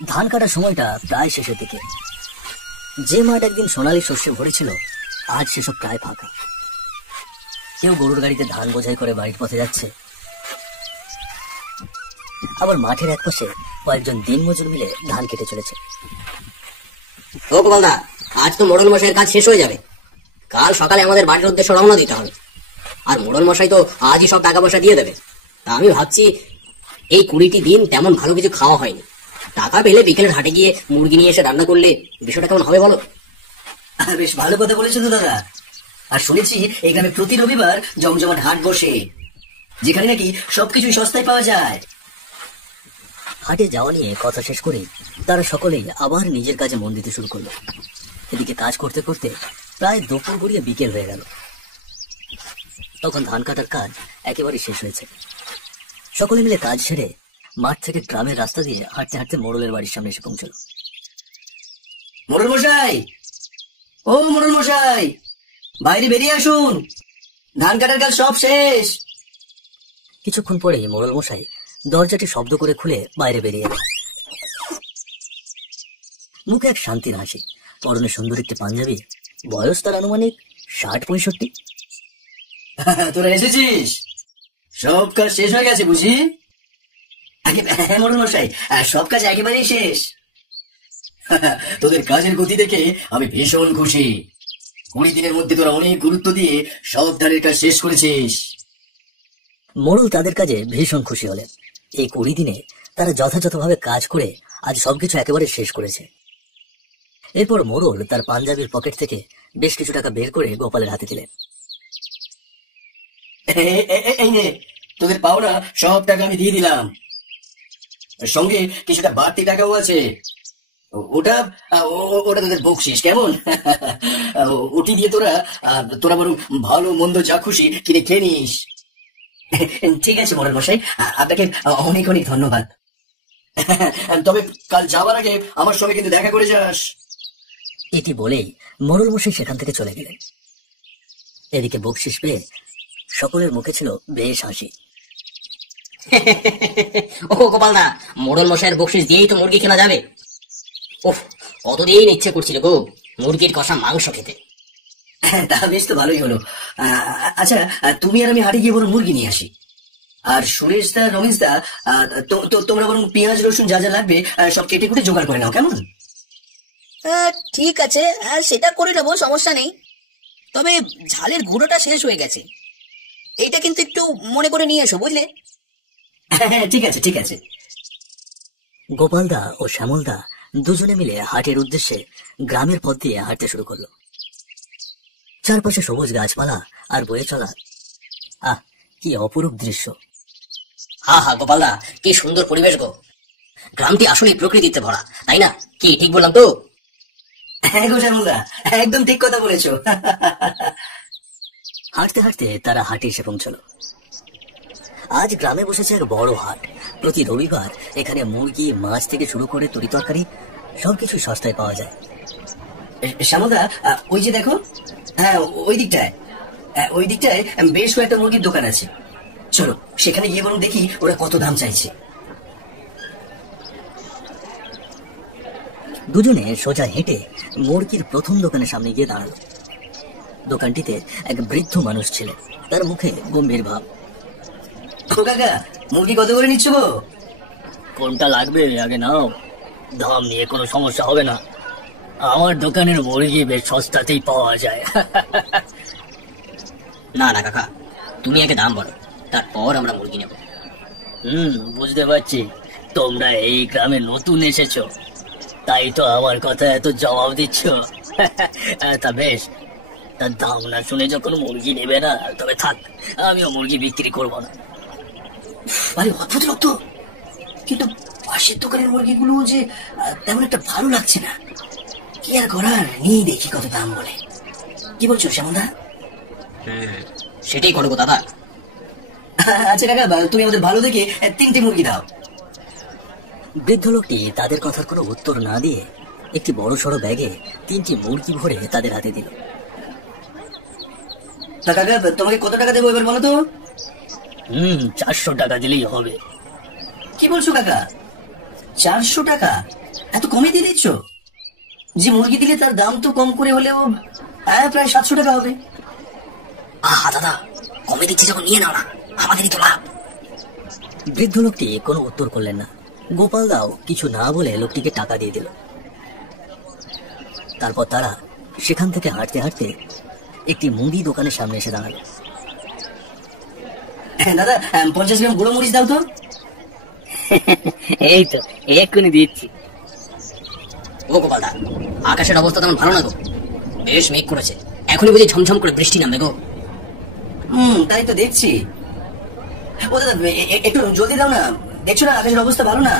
ধান কাটার সময়টা প্রায় শেষের দিকে। যে মাঠ একদিন সোনালী শস্যে ভরেছিল, আজ সেসব প্রায় ফাঁকা। কেউ গরুর গাড়িতে ধান বোঝাই করে বাড়ির পথে যাচ্ছে, আবার মাঠের এক পাশে কয়েকজন দিনমজুর মিলে ধান কেটে চলেছে। ও গোপালদা, আজ তো মোড়ল মশাইয়ের কাজ শেষ হয়ে যাবে। কাল সকালে আমাদের বাড়ির উদ্দেশ্যে রওনা দিতে হবে। আর মোড়ল মশাই তো আজই সব টাকা পয়সা দিয়ে দেবে। তা আমি ভাবছি, এই 20টি দিন তেমন ভালো কিছু খাওয়া হয়নি। টাকা পেলে বিকেলের হাটে গিয়ে মুরগি নিয়ে এসে রান্না করলে বিষয়টা কেমন হবে বলো? বেশ ভালো কথা বলেছো তো দাদা। আর শুনেছি এই গ্রামে প্রতি রবিবার জমজমাট হাট বসে, যেখানে নাকি সবকিছু সস্তায় পাওয়া যায়। হাটে যাওয়া নিয়ে কথা শেষ করে তারা সকলেই আবার নিজের কাজে মন দিতে শুরু করলো। এদিকে কাজ করতে করতে প্রায় দুপুর গড়িয়ে বিকেল হয়ে গেল। তখন ধান কাটার কাজ একেবারে শেষ হয়েছে। সকলে মিলে কাজ সেরে মাঠ থেকে গ্রামের রাস্তা দিয়ে হাঁটতে হাঁটতে মোড়লের বাড়ির সামনে এসে পৌঁছল। মোড়ল মশাই, ও মোড়ল মশাই, বাইরে বেরিয়ে আসুন, ধান কাটার কাজ সব শেষ। কিছুক্ষণ পরে মোড়ল মশাই দরজাটি শব্দ করে খুলে বাইরে বেরিয়ে এলেন। মুখে এক শান্তির হাসি, পরনে সুন্দর একটি পাঞ্জাবি, বয়স তার আনুমানিক 60-65। তোরা এসেছিস? সব কাজ শেষ হয়ে গেছে বুঝি? মোড়ল মশাই, সব কাজ একেবারেই শেষ। তোদের কাজের গতি দেখে আমি ভীষণ খুশি। 20 দিনের মধ্যে তোরা অনেক গুরুত্ব দিয়ে সব ধানের কাজ শেষ করেছিস। মোড়ল তাদের কাজে ভীষণ খুশি হলেন। এই 20 দিনে তারা যথাযথভাবে কাজ করে আজ সবকিছু একেবারে শেষ করেছে। এরপর মোড়ল তার পাঞ্জাবির পকেট থেকে বেশ কিছু টাকা বের করে গোপালের হাতে দিলেন। এই নে, তোদের পাওনা সব টাকা আমি দিয়ে দিলাম, সঙ্গে কিছুটা বাড়তি টাকাও আছে। ওটা ওটা তোদের বকশিস, কেমন? ওটি দিয়ে তোরা বরং ভালো মন্দ যা খুশি কিনে খেয়ে নিস। ঠিক আছে মোড়ল মশাই, আপনাকে অনেক অনেক ধন্যবাদ। তবে কাল যাওয়ার আগে আমার সঙ্গে কিন্তু দেখা করে যাস। এটি বলেই মোড়ল মশাই সেখান থেকে চলে গেলেন। এদিকে বকশিস পেয়ে সকলের মুখে ছিল বেশ হাসি। ও গোপালদা, মোড়ল মশাইয়ের বকশিস দিয়েই তো মুরগি কেনা যাবে। ওহ, কতদিন ইচ্ছে করছিল গো মুরগির কষা মাংস খেতে। তা বেশ তো ভালোই হলো। আচ্ছা, তুমি আর আমি হাটে গিয়ে বরং মুরগি নিয়ে আসি। আর সুরেশ দা, রমেশ দা, তোমরা বরং পেঁয়াজ রসুন যা যা লাগবে সব কেটে কুটে জোগাড় করে নাও, কেমন? ঠিক আছে, সেটা করে নেবো, সমস্যা নেই। তবে ঝালের গুঁড়োটা শেষ হয়ে গেছে, এইটা কিন্তু একটু মনে করে নিয়ে এসো, বুঝলে? হ্যাঁ, ঠিক আছে ঠিক আছে। গোপালদা ও শ্যামলদা দুজনে মিলে হাটের উদ্দেশ্যে গ্রামের পথ দিয়ে হাঁটতে শুরু করলো। চারপাশে সবুজ গাছপালা আর বয়ে চলা, কি অপরূপ দৃশ্য। হা হা গোপালদা, কি সুন্দর পরিবেশ গো। গ্রামটি আসলে প্রকৃতিতে ভরা, তাই না? কি ঠিক বললাম তো? হ্যাঁ গো শ্যামলদা, একদম ঠিক কথা বলেছো। হাঁটতে হাঁটতে তারা হাটে এসে পৌঁছলো। আজ গ্রামে বসেছে এক বড় হাট। প্রতি রবিবার এখানে মুরগি, মাছ থেকে শুরু করে তরি তরকারি সবকিছু সস্তায় পাওয়া যায়। শ্যামলদা, ওই যে দেখো, হ্যাঁ ওই দিকটায় বেশ কয়েকটা মুরগির দোকান আছে। চলো সেখানে গিয়ে বরং দেখি ওরা কত দাম চাইছে। দুজনে সোজা হেঁটে মুরগির প্রথম দোকানের সামনে গিয়ে দাঁড়ালো। দোকানটিতে এক বৃদ্ধ মানুষ ছিলেন, তার মুখে গম্ভীর ভাব। কাকা, মুরগি কত করে নিচ্ছ গো? কোনটা লাগবে আগে নাও, দাম নিয়ে কোনো সমস্যা হবে না। আমার দোকানের মুরগি বেশ সস্তাতেই পাওয়া যায়। না না কাকা, তুমি আগে দাম বলো, তারপর আমরা মুরগি নেব। বুঝতে পারছি, তোমরা এই গ্রামে নতুন এসেছো, তাই তো আমার কথা এত জবাব দিচ্ছ। তা বেশ, তার দাম না শুনে যখন মুরগি নেবে না, তবে থাক, আমিও মুরগি বিক্রি করবো না। আরে অদ্ভুত লোক তো, কিন্তু পাশের দোকানের মুরগিগুলো যে তেমন একটা ভালো লাগছে না। কি আর করার, নিয়ে দেখি কত দাম বলে। কি বলছো শ্যামলদা? সেটাই করবো দাদা। আচ্ছা কাকা, তুমি আমাদের ভালো দেখে 3টে মুরগি দাও। বৃদ্ধ লোকটি তাদের কথার কোনো উত্তর না দিয়ে একটি বড় সড়ো ব্যাগে 3টি মুরগি ভরে তাদের হাতে দিল। তা কাকা, তোমাকে কত টাকা দেবো এবার বলো তো? 400 টাকা দিলেই হবে। কি বলছো কাকা, 400 টাকা? এত কমে দিয়ে দিচ্ছ? যে মুরগি দিলে তার দাম তো কম করে হলেও প্রায় 700 টাকা হবে। আহা দাদা, কমে দিচ্ছি যখন নিয়ে নাও না, আমাদেরই তো লাভ। বৃদ্ধ লোকটি কোনো উত্তর করলেন না। গোপাল দাও কিছু না বলে লোকটিকে টাকা দিয়ে দিল। তারপর তারা সেখান থেকে হাঁটতে হাঁটতে একটি মুদি দোকানের সামনে এসে দাঁড়ালো। দাদা 50 গ্রাম গুঁড়ো মরিচ দাও তো। এই তো এক্ষুনি দিচ্ছি। ও গোপাল দা, আকাশের অবস্থা তেমন ভালো না গো, বেশ মেঘ করেছে, এখনই বুঝি ঝমঝম করে বৃষ্টি নামবে গো। তাই তো দেখছি। ও দাদা একটু জলদি দাও না, দেখছো না আকাশের অবস্থা ভালো না।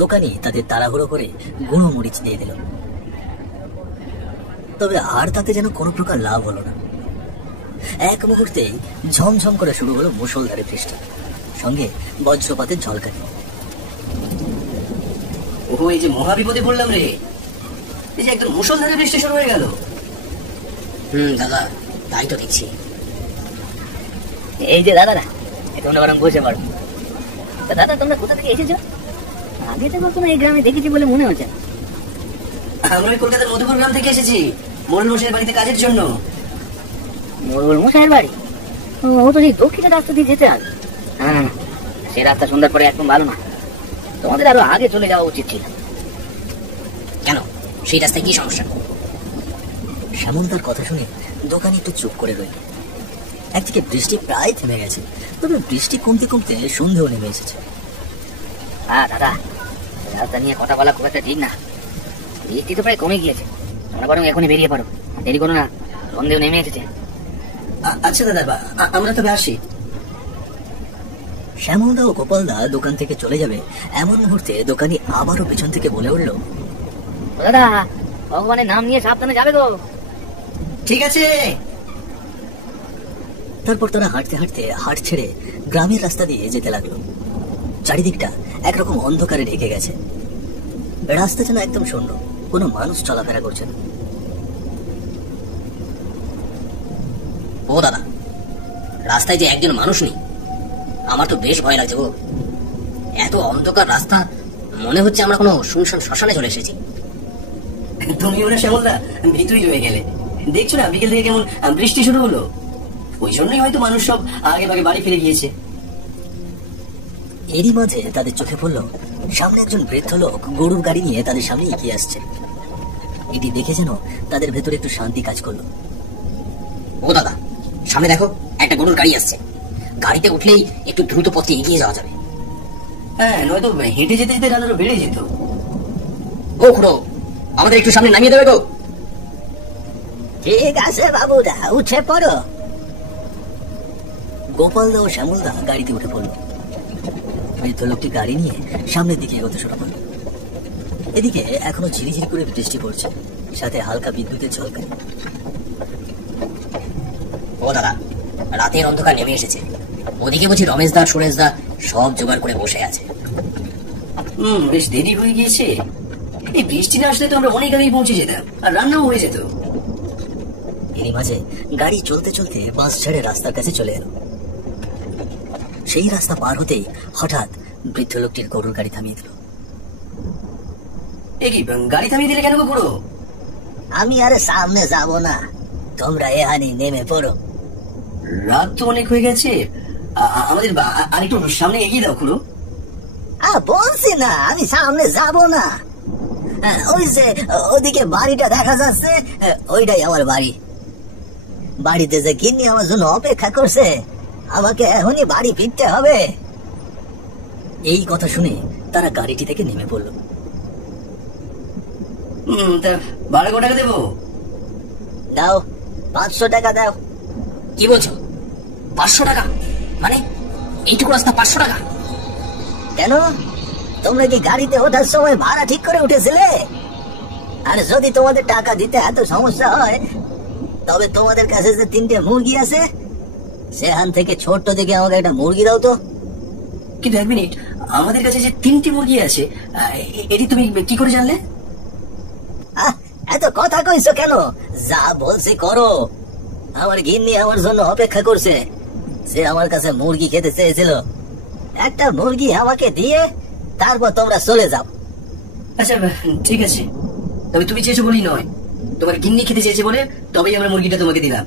দোকানি তাদের তাড়াহুড়ো করে গুঁড়ো মরিচ দিয়ে দিল। তবে আর তাতে যেন কোনো প্রকার লাভ হলো না। এক মুহূর্তে ঝমঝম করে শুরু হলো মুষলধারে বৃষ্টি, সঙ্গে বজ্রপাতের ঝলকানি। ও এই যে মহা বিপদে পড়লাম রে, এই যে একদম মুষলধারে বৃষ্টি শুরু হয়ে গেল। দাদা তাই তো দেখছি। এই যে দাদারা, তোমরা বরং বসে পারো। দাদা তোমরা কোথা থেকে এসেছো? আগে তো কখনো এই গ্রামে দেখেছি বলে মনে হচ্ছে। আমরা ওই কলকাতার মধুপুর গ্রাম থেকে এসেছি, মোড়ল মশাইয়ের বাড়িতে কাজের জন্য। মোড়ল মশাইয়ের বাড়ি? ও তো সেই দক্ষিণের রাস্তা দিয়ে যেতে হবে। হ্যাঁ, সে রাস্তা সন্ধ্যার পরে একদম ভালো না, তোমাদের আরো আগে চলে যাওয়া উচিত ছিল। কেন, সেই রাস্তায় কি সমস্যা? শ্যামল তার কথা শুনে দোকানে একটু চুপ করে রইল। একদিকে বৃষ্টি প্রায় থেমে গেছে, তবে বৃষ্টি কমতে কমতে সন্ধ্যেও নেমে এসেছে। হ্যাঁ দাদা, রাস্তা নিয়ে কথা বলা খুব একটা ঠিক না। বৃষ্টি তো প্রায় কমে গিয়েছে, তোমরা বরং এখনই বেরিয়ে পড়ো, দেরি করো না, সন্ধ্যেও নেমে এসেছে। আচ্ছা দাদা, আমরা তবে আসি। শ্যামলদা ও গোপালদা দোকান থেকে চলে যাবে এমন মুহূর্তে দোকানি আবারও পেছন থেকে বলে উঠল, দাদা ভগবানের নাম নিয়ে সাবধানে যাবে গো। ঠিক আছে। তারপর তারা হাঁটতে হাঁটতে হাট ছেড়ে গ্রামের রাস্তা দিয়ে যেতে লাগলো। চারিদিকটা একরকম অন্ধকারে ঢেকে গেছে। রাস্তা যেন একদম শূন্য, কোনো মানুষ চলাফেরা করছে না। ও দাদা, রাস্তায় যে একজন মানুষ নেই, আমার তো বেশ ভয় লাগছে গো। এত অন্ধকার রাস্তা, মনে হচ্ছে আমরা কোনো শুনশান শ্মশানে চলে এসেছি। তুমি ওরা শ্যামলদা ভিতরেই রয়ে গেলে, দেখছো না বিকেল থেকে কেমন বৃষ্টি শুরু হলো। ওই জন্যই হয়তো মানুষ সব আগে ভাগে বাড়ি ফিরে গিয়েছে। এরই মাঝে তাদের চোখে পড়ল সামনে একজন বৃদ্ধ লোক গরুর গাড়ি নিয়ে তাদের সামনে এগিয়ে আসছে। এটি দেখে যেন তাদের ভেতরে একটু শান্তি কাজ করলো। ও দাদা, সামনে দেখো একটা গরুর গাড়ি আসছে, গাড়িতে উঠলেই একটু দ্রুত পথে এগিয়ে যাওয়া যাবে। হ্যাঁ, নয়তো হেঁটে যেতে যেতে রান্নারও বেড়ে যেত। ও খুড়ো, আমাদের একটু সামনে নামিয়ে দেবে গো। ঠিক আছে বাবুরা, উঠে পড়ো। গোপালদা ও শ্যামলদা গাড়িতে উঠে পড়ল। বৃদ্ধ লোকটি গাড়ি নিয়ে সামনের দিকে এগোতে শুরু করল। এদিকে এখনো ঝিরিঝিরি করে বৃষ্টি পড়ছে, সাথে হালকা বিদ্যুতের ঝলকানি। ও দাদা, রাতের অন্ধকার নেমে এসেছে, ওদিকে বুঝি রমেশ দা সুরেশ দা সব জোগাড় করে বসে আছে। বেশ দেরি হয়ে গিয়েছে। এই বৃষ্টি না আসলে তো আমরা অনেক আগেই পৌঁছে যেতাম, আর রান্নাও হয়ে যেত। এরই মাঝে গাড়ি চলতে চলতে বাস ছেড়ে রাস্তার কাছে চলে এলো। সেই রাস্তা পার হতেই হঠাৎ বৃদ্ধ লোকটির গরুর গাড়ি থামিয়ে দিল। এ কি গাড়ি থামিয়ে দিলে কেন গো বুড়ো? আমি আরে সামনে যাব না, তোমরা এখানে নেমে পড়ো। রাত তো অনেক হয়ে গেছে, আমাদের আরেকটু সামনে এগিয়ে দাও খুড়ো। বলছি না আমি সামনে যাব না। ওই যে ওদিকে বাড়িটা দেখা যাচ্ছে, ওইটাই আমার বাড়ি। বাড়িতে যে গিন্নি আমার জন্য অপেক্ষা করছে, আমাকে এখনই বাড়ি ফিরতে হবে। এই কথা শুনে তারা গাড়িটি থেকে নেমে পড়ল। ভাড়া কত টাকা দেবো? দাও, 500 টাকা দাও। কি বলছো, 500 টাকা? মানে এইটুকু রাস্তা 500 টাকা? কেন, তোমরা কি গাড়িতে ওঠার সময় ভাড়া ঠিক করে উঠেছিলে? আর যদি তোমাদের টাকা দিতে এত সমস্যা হয়, তবে তোমাদের কাছে যে 3টে মুরগি আছে, সেখান থেকে ছোট্ট থেকে আমাকে একটা মুরগি দাও তো। কিন্তু 1 মিনিট, আমাদের কাছে যে 3টি মুরগি আছে, এটি তুমি কি করে জানলে? এত কথা কইছো কেন? যা বলছি করো। আমার গিন্নি আমার জন্য অপেক্ষা করছে, সে আমার কাছে মুরগি খেতে চেয়েছিল। একটা মুরগি আমাকে দিয়ে তারপর তোমরা চলে যাও। আচ্ছা ঠিক আছে, তবে তুমি চেয়েছো বলেই নয়, তোমার গিন্নি খেতে চেয়েছে বলে তবেই আমরা মুরগিটা তোমাকে দিলাম।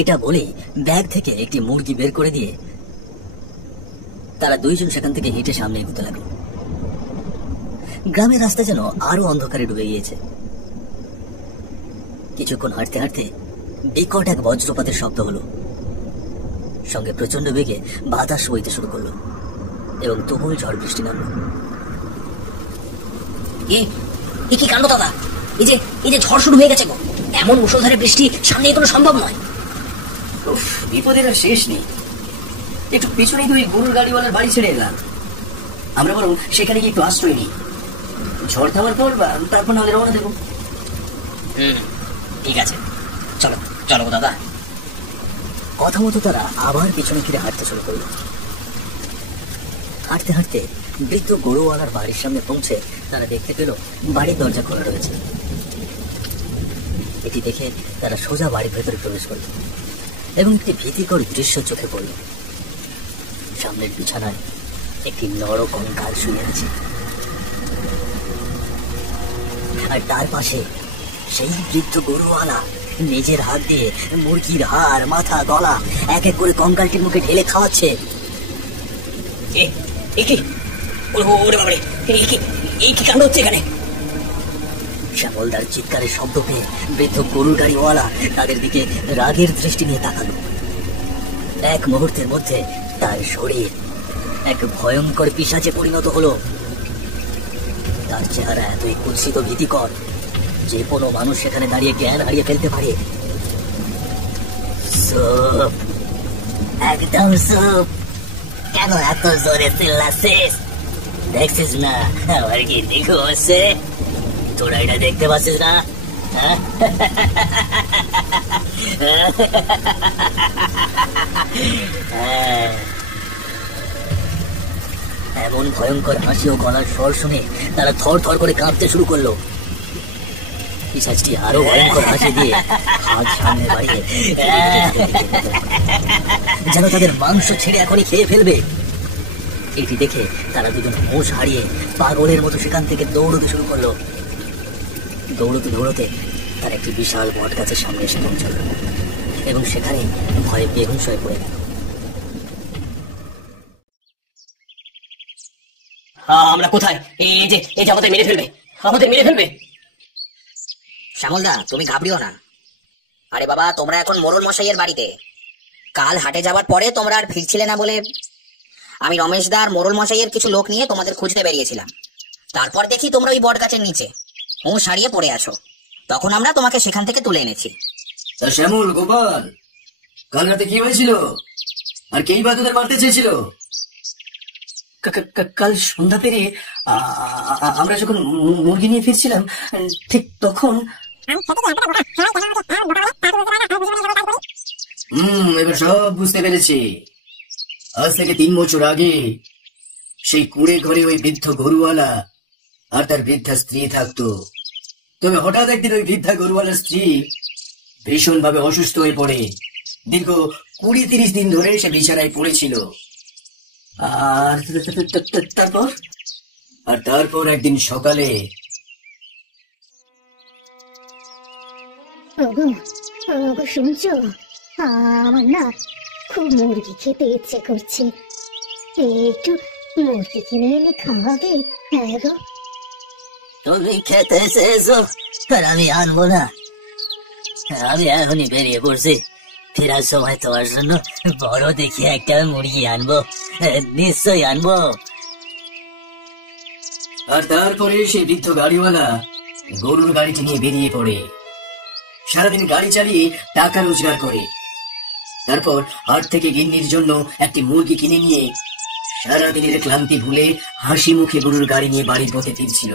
এটা বলেই ব্যাগ থেকে একটি মুরগি বের করে দিয়ে তারা দুইজন সেখান থেকে হেঁটে সামনে এগোতে লাগলো। গ্রামের রাস্তা যেন আরো অন্ধকারে ডুবে গিয়েছে। কিছুক্ষণ হাঁটতে হাঁটতে বিকট এক বজ্রপাতের শব্দ হলো, সঙ্গে প্রচন্ড বেগে বাতাস বইতে শুরু করলো এবং তুমুল ঝড় বৃষ্টি নামলো। এ কি কাণ্ড দাদা! এই যে ঝড় শুরু হয়ে গেছে গো! এমন মুষলধারে বৃষ্টি সামনে এগোনো সম্ভব নয়। উফ, বিপদের আর শেষ নেই। একটু পিছনে তো ওই গরুর গাড়িওয়ালার বাড়ি ছেড়ে এলাম, আমরা বরং সেখানে গিয়ে একটু আশ্রয় নিই। ঝড় থামার পর তারপর নাহলে রওনা দেবো। ঠিক আছে, চলো চলো গো দাদা। কথা মতো তারা আবার পিছনে ফিরে হাঁটতে শুরু করলো। হাঁটতে হাঁটতে বৃদ্ধ গরুওয়ালার বাড়ির সামনে পৌঁছে তারা দেখতে পেল বাড়ির দরজা খোলা রয়েছে। এটি দেখে তারা সোজা বাড়ির ভেতরে প্রবেশ করল এবং একটি ভীতিকর দৃশ্য চোখে পড়ল। সামনের বিছানায় একটি নর কঙ্কাল শুয়ে আছে, আর তার পাশে সেই বৃদ্ধ গরুওয়ালা নিজের হাত দিয়ে মুরগির হাড়, মাথা, গলা এক এক করে কঙ্কালটির মুখে ঢেলে খাওয়াচ্ছে। কাণ্ড হচ্ছে এখানে! শ্যামলদার চিৎকারের শব্দ পেয়ে বৃদ্ধ গরুর গাড়িওয়ালা তাদের দিকে রাগের দৃষ্টি নিয়ে তাকালো। এক মুহূর্তের মধ্যে তার শরীর এক ভয়ঙ্কর পিশাচে পরিণত হলো। তার চেহারা এতই কুৎসিত ভীতিকর যে কোনো মানুষ সেখানে দাঁড়িয়ে জ্ঞান হারিয়ে ফেলতে পারে। চুপ, একদম চুপ! কেন এত জোরে চিল্লাচ্ছিস? দেখছিস না আমার কি দেখো হচ্ছে? তোরা এটা দেখতে পাচ্ছিস না? এমন ভয়ঙ্কর হাসি ও গলার স্বর শুনে তারা থর থর করে কাঁপতে শুরু করলো। পিশাচটি আরো ভয়ঙ্কর হাসি দিয়ে হাত সামনে বাড়িয়ে যেন তাদের মাংস ছেড়ে এখনই খেয়ে ফেলবে। এটি দেখে তারা দুজন হুঁশ হারিয়ে পাগলের মতো সেখান থেকে দৌড়তে শুরু করলো। দৌড়তে দৌড়তে তার একটি বিশাল বট গাছের সামনে এসে পৌঁছল এবং সেখানে ভয়ে বেহুঁশ হয়ে পড়ে গেল। আমরা কোথায়? এই যে আমাদের মেরে ফেলবে, আমাদের মেরে ফেলবে! শ্যামলদা, তুমি ঘাবড়িও না। আরে বাবা, তোমরা এখন মোড়ল মশাইয়ের বাড়িতে। কাল হাটে যাওয়ার পরে তোমরা আর ফিরছিলে না বলে আমি রমেশদা আর মোড়ল মশাইয়ের কিছু লোক নিয়ে তোমাদের খুঁজতে বেরিয়েছিলাম। তারপর দেখি তোমরা ওই বট গাছের নিচে হুঁশ হারিয়ে পড়ে আছো। তখন আমরা তোমাকে সেখান থেকে তুলে এনেছি। শ্যামল, গোপাল, কাল রাতে কি হয়েছিল আর কেই বা তোদের মারতে চেয়েছিল? কাল সন্ধ্যা পেরিয়ে আমরা যখন মুরগি নিয়ে ফিরছিলাম, ঠিক তখন এবার সব বুঝতে পেরেছি। আজ থেকে 3 বছর আগে সেই কুড়ে ঘরে ওই বৃদ্ধ গরুওয়ালা আর তার বৃদ্ধা স্ত্রী থাকতো। তবে হঠাৎ একদিন ওই বৃদ্ধা গরুওয়ালার স্ত্রী ভীষণ ভাবে অসুস্থ হয়ে পড়ে। দীর্ঘ 20-30 দিন ধরে সে বিছানায় পড়েছিল। আর তারপর একদিন সকালে শুনছো? আমার না খুব মুরগি খেতে ইচ্ছে করছে। একটু মুরগি কিনে এনে খাওয়াবে? হ্যাঁ গো। তুমি খেতে চেয়েছো আর আমি আনবো না? আমি এখনই বেরিয়ে পড়ছি। ফেরার সময় তোমার জন্য বড় দেখে একটা মুরগি আনবো, নিশ্চয়ই আনবো। আর তারপরে সেই বৃদ্ধ গাড়িওয়ালা গরুর গাড়িটি নিয়ে বেরিয়ে পড়ে। সারাদিন গাড়ি চালিয়ে টাকা রোজগার করে। তারপর হাট থেকে গিন্নির জন্য একটি মুরগি কিনে নিয়ে সারাদিনের ক্লান্তি ভুলে হাসি মুখে গরুর গাড়ি নিয়ে বাড়ির পথে ফিরছিল।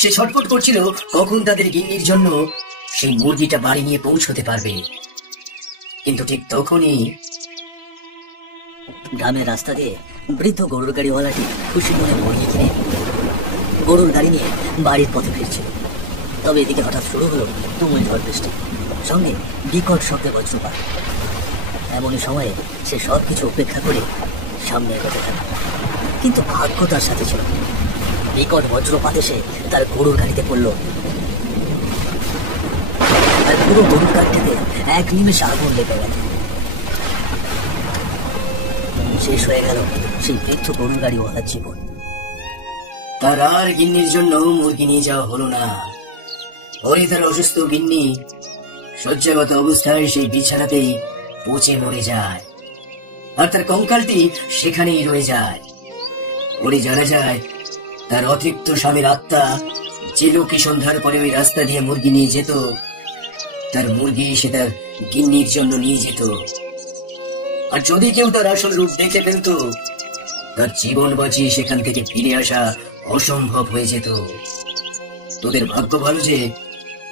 সে ছটফট করছিল কখন তাদের গিন্নির জন্য সেই মুরগিটা বাড়ি নিয়ে পৌঁছতে পারবে। কিন্তু ঠিক তখনই গ্রামের রাস্তা দিয়ে বৃদ্ধ গরুর গাড়িওয়ালাটি খুশি মনে মুরগি কিনে গরুর গাড়ি নিয়ে বাড়ির পথে ফিরছিল। তবে এদিকে হঠাৎ শুরু হলো তুমুল ঝড় বৃষ্টি, সঙ্গে বিকট শব্দে বজ্রপাত। এমনই সময়ে সে সবকিছু উপেক্ষা করে সামনে এগোতে থাকে। কিন্তু ভাগ্য তার সাথে ছিল। বিকট বজ্রপাত এসে তার গরুর গাড়িতে পড়ল, আর পুরো গরুর গাড়িতে এক নিমেষে আগুন লেগে গেল। শেষ হয়ে গেল সেই বৃদ্ধ গরুর গাড়িওয়ালার জীবন। তার আর গিন্নির জন্য মুরগি নিয়ে যাওয়া হলো না। ওই তার অসুস্থ গিন্নি শয্যাগত অবস্থায় সেই বিছানাতেই পচে মরে যায়, আর তার কঙ্কালটি সেখানেই রয়ে যায়। ওরে জানা যায় তার অতৃপ্ত স্বামীর আত্মা যে লোকই সন্ধ্যার পরে ওই রাস্তা দিয়ে মুরগি নিয়ে যেত, তার মুরগি সে তার গিন্নির জন্য নিয়ে যেত। আর যদি কেউ তার আসল রূপ দেখে ফেলত, তার জীবন বাঁচিয়ে সেখান থেকে ফিরে আসা অসম্ভব হয়ে যেত। তোদের ভাগ্য ভালো যে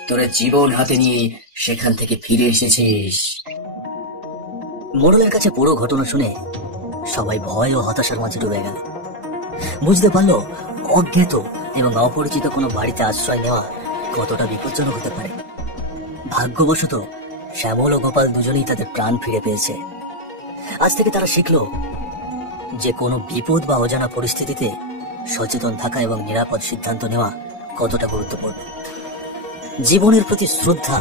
তোরা জীবন হাতে নিয়ে সেখান থেকে ফিরে এসেছিস। মোড়লের কাছে পুরো ঘটনা শুনে সবাই ভয় ও হতাশার মাঝে ডুবে গেল। বুঝতে পারলো অজ্ঞাত এবং অপরিচিত কোনো বাড়িতে আশ্রয় নেওয়া কতটা বিপজ্জনক হতে পারে। ভাগ্যবশত শ্যামল ও গোপাল দুজনেই তাদের প্রাণ ফিরে পেয়েছে। আজ থেকে তারা শিখলো যে কোনো বিপদ বা অজানা পরিস্থিতিতে সচেতন থাকা এবং নিরাপদ সিদ্ধান্ত নেওয়া কতটা গুরুত্বপূর্ণ। জীবনের প্রতি শ্রদ্ধা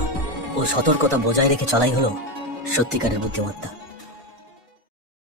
ও সতর্কতা বজায় রেখে চলাই হলো সত্যিকারের বুদ্ধিমত্তা।